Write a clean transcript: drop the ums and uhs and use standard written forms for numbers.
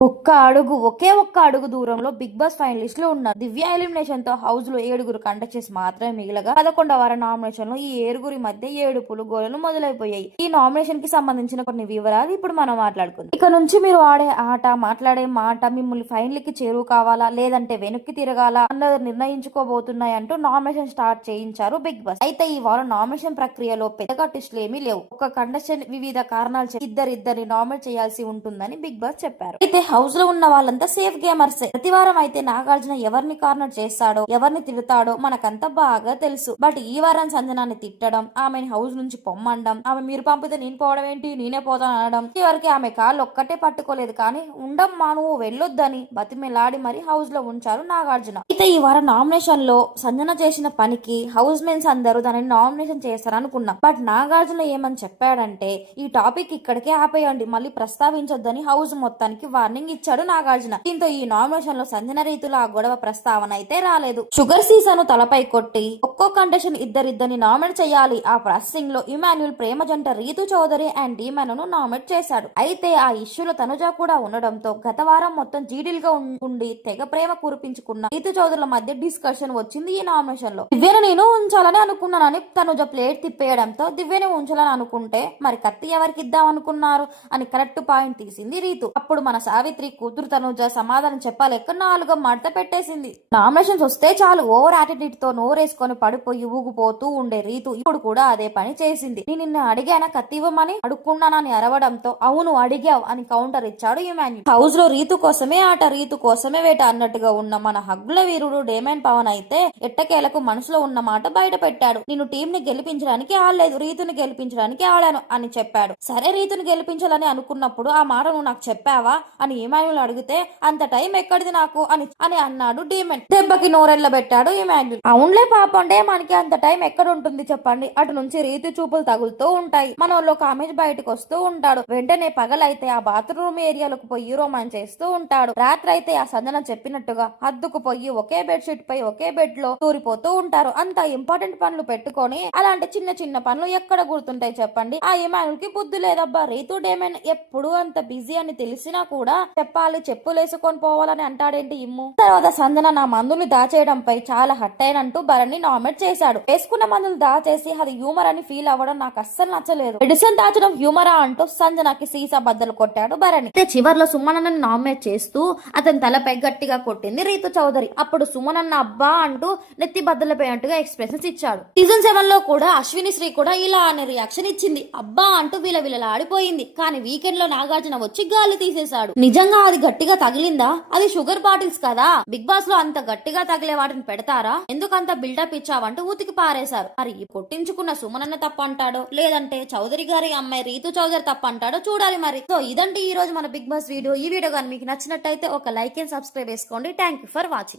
ఒకే ఒక్క అడుగు దూరంలో బిగ్ బాస్ ఫైనలిస్ట్ లో ఉన్నారు. దివ్య ఎలిమినేషన్ తో హౌస్ లో 7 కంటెస్టెంట్స్ మాత్రమే మిగిలగా 11వ వార నామినేషన్ లో ఈ 7 మధ్య ఏడుపులు గోలలు మొదలైపోయాయి. ఈ నామినేషన్ కి సంబంధించిన కొన్ని వివరాలు ఇప్పుడు మనం మాట్లాడుకుందాం. ఇక నుంచి మీరు ఆడే ఆట, మాట్లాడే మాట మిమ్మల్ని ఫైనల్ కి చేరువ కావాలా లేదంటే వెనక్కి తిరగాలా అన్నది నిర్ణయించుకోబోతున్నాయి అంటూ నామినేషన్ స్టార్ట్ చేయించారు బిగ్ బాస్. అయితే ఈ వారం నామినేషన్ ప్రక్రియలో పెద్దగా ట్విస్టులు ఏమీ లేవు. ఒక కంటెస్టెంట్ వివిధ కారణాలు ఇద్దరిని నామినేట్ చేయాల్సి ఉంటుందని బిగ్ బాస్ చెప్పారు. అయితే హౌస్ లో ఉన్న వాళ్ళంతా సేఫ్ గేమర్సే. ప్రతి వారం అయితే నాగార్జున ఎవరిని కార్నర్ చేస్తాడో, ఎవరిని తిడతాడో మనకంతా బాగా తెలుసు. బట్ ఈ వారం సంజనాన్ని తిట్టడం, ఆమెను హౌస్ నుంచి పొమ్మండం, ఆమె మీరు పంపితే నేను పోవడం ఏంటి, నేనే పోతాను అనడం, చివరికి ఆమె కాళ్ళు ఒక్కటే పట్టుకోలేదు కానీ ఉండమ్మా నువ్వు వెళ్ళొద్దని బతిమెలాడి మరి హౌస్ లో ఉంచారు నాగార్జున. అయితే ఈ వారం నామినేషన్ లో సంజన చేసిన పనికి హౌస్ మెన్స్ అందరూ దానిని నామినేషన్ చేస్తారనుకున్నాం. బట్ నాగార్జున ఏమని చెప్పాడంటే ఈ టాపిక్ ఇక్కడికే ఆపేయండి, మళ్ళీ ప్రస్తావించొద్దని హౌస్ మొత్తానికి వార్నింగ్ ఇచ్చాడు నాగార్జున. దీంతో ఈ నామినేషన్ లో సంజన రీతుల ఆ గొడవ ప్రస్తావన అయితే రాలేదు. షుగర్ సీసాను తలపై కొట్టి ఒక్కో కంటెస్టెంట్ ఇద్దరిని నామినేట్ చేయాలి. ఆ ప్రాసెసింగ్ లో ఇమాన్యుల్ ప్రేమ జంట రీతు చౌదరి అండ్ ఈమెను నామినేట్ చేశాడు. అయితే ఆ ఇష్యూలో తనుజ కూడా ఉండడంతో గత వారం మొత్తం జీడీల్ గా ఉండి తెగ ప్రేమ కురిపించుకున్న రీతు చౌదరుల మధ్య డిస్కషన్ వచ్చింది ఈ నామినేషన్ లో. దివ్యను నేను ఉంచాలని అనుకున్నానని తనుజ ప్లేట్ తిప్పేయడంతో దివ్యని ఉంచాలని అనుకుంటే మరి కత్తి ఎవరికి ఇద్దాం అనుకున్నారు అని కరెక్ట్ పాయింట్ తీసింది రీతు. అప్పుడు మన సావిత్రి కూతురు తనుజ సమాధానం చెప్పలేక 4 మడత పెట్టేసింది. నామినేషన్స్ వస్తే చాలు ఓవర్ యాటిట్యూడ్ తో నోరేసుకొని పడిపోయి ఊగిపోతూ ఉండే రీతు ఇప్పుడు కూడా అదే పని చేసింది. నేను నిన్ను అడిగానా కత్తి ఇవ్వమని, అడుక్కున్నానని అరవడంతో అవును అడిగావు అని కౌంటర్ ఇచ్చాడు ఇమాన్యుల్. హౌస్ లో రీతు కోసమే ఆట, రీతు కోసమే వేట అన్నట్టుగా ఉన్న మన హగ్గుల వీరుడు డేమన్ పవన్ అయితే ఎట్టకేలకు మనసులో ఉన్న మాట బయట పెట్టాడు. నేను టీం ని గెలిపించడానికి ఆడలేదు, రీతుని గెలిపించడానికి ఆడాను అని చెప్పాడు. సరే రీతుని గెలిపించాలని అనుకున్నప్పుడు ఆ మాట నువ్వు నాకు చెప్పావా అని ఇమాన్యుల్ అడిగితే అంత టైం ఎక్కడిది నాకు అని అన్నాడు డీమన్. దెబ్బకి నోరెళ్ళ పెట్టాడు ఇమాన్యుల్. అవునులే పాపం మనకి అంత టైం ఎక్కడ ఉంటుంది చెప్పండి. అటు నుంచి రీతి చూపులు తగులుతూ ఉంటాయి. మనలో కామేజ్ బయటకు వస్తూ ఉంటాడు. వెంటనే పగలైతే ఆ బాత్రూమ్ ఏరియాలకు పోయి రొమాన్స్ చేస్తూ ఉంటాడు. రాత్రి అయితే ఆ సంజన చెప్పినట్టుగా హద్దుకు పోయి ఒకే బెడ్షీట్ పై ఒకే బెడ్ లో తూరిపోతూ ఉంటారు. అంత ఇంపార్టెంట్ పనులు పెట్టుకొని అలాంటి చిన్న చిన్న పనులు ఎక్కడ గుర్తుంటాయి చెప్పండి. ఆ ఇమాన్యుల్ కి బుద్ధి లేదబ్బా. రీతు డేమన్ ఎప్పుడు అంత బిజీ అని తెలిసినా కూడా చెప్పాలి చెప్పులేసుకొని పోవాలని అంటాడేంటి ఇమ్ము. తర్వాత సంజన నా మందుని దాచేయడంపై చాలా హట్ అయినంటూ భరణి నామినేట్ చేశాడు. వేసుకున్న మందులు దాచేసి అది హ్యూమర్ అని ఫీల్ అవ్వడం నాకు అస్సలు నచ్చలేదు. ఎడిసన్ దాచడం హ్యూమరా అంటూ సంజనకి సీసా బద్దలు కొట్టాడు భరణి. చివర్లో సుమనన్న నామినేట్ చేస్తూ అతని తలపై గట్టిగా కొట్టింది రీతు చౌదరి. అప్పుడు సుమనన్న అబ్బా అంటూ నెత్తి బద్దలపై అంటూగా ఎక్స్ప్రెషన్స్ ఇచ్చాడు. సీజన్ 7 లో కూడా అశ్విని శ్రీ కూడా ఇలా అనే రియాక్షన్ ఇచ్చింది. అబ్బా అంటూ విలవిలలాడిపోయింది. కానీ వీకెండ్ లో నాగార్జున వచ్చి గాలి తీసేశాడు. నిజంగా అది గట్టిగా తగిలిందా? అది షుగర్ బాటిల్స్ కదా. బిగ్ బాస్ లో అంత గట్టిగా తగిలే వాటిని పెడతారా? ఎందుకంత బిల్డప్ ఇచ్చావంటూ ఉతికి పారేశారు. మరి కొట్టించుకున్న సుమనన్న తప్పంటాడో లేదంటే చౌదరి గారి అమ్మాయి రీతు చౌదరి తప్పంటాడో చూడాలి మరి. సో ఇదంటే ఈ రోజు మన బిగ్ బాస్ వీడియో. ఈ వీడియో కానీ మీకు నచ్చినట్టయితే ఒక లైక్ అండ్ సబ్స్క్రైబ్ చేసుకోండి. Thank you for watching.